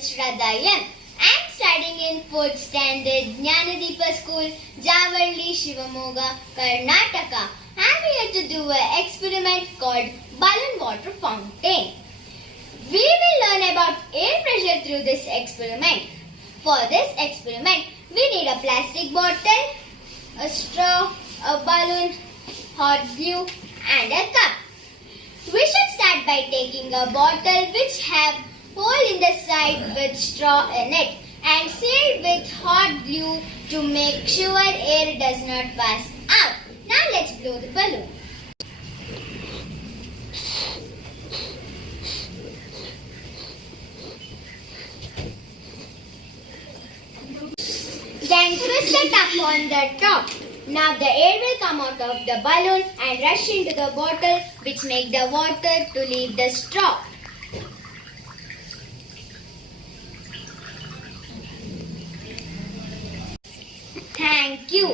Shraddha M. I am studying in 4th standard Jnanadeepa School, Javalli, Shivamoga, Karnataka. I am here to do an experiment called Baloon Water Fountain. We will learn about air pressure through this experiment. For this experiment, we need a plastic bottle, a straw, a balloon, hot glue and a cup. We should start by taking a bottle which have hole in the side with straw in it and sealed with hot glue to make sure air does not pass out. Now let's blow the balloon. Then twist it up on the top. Now the air will come out of the balloon and rush into the bottle, which make the water to leave the straw. Thank you.